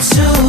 too.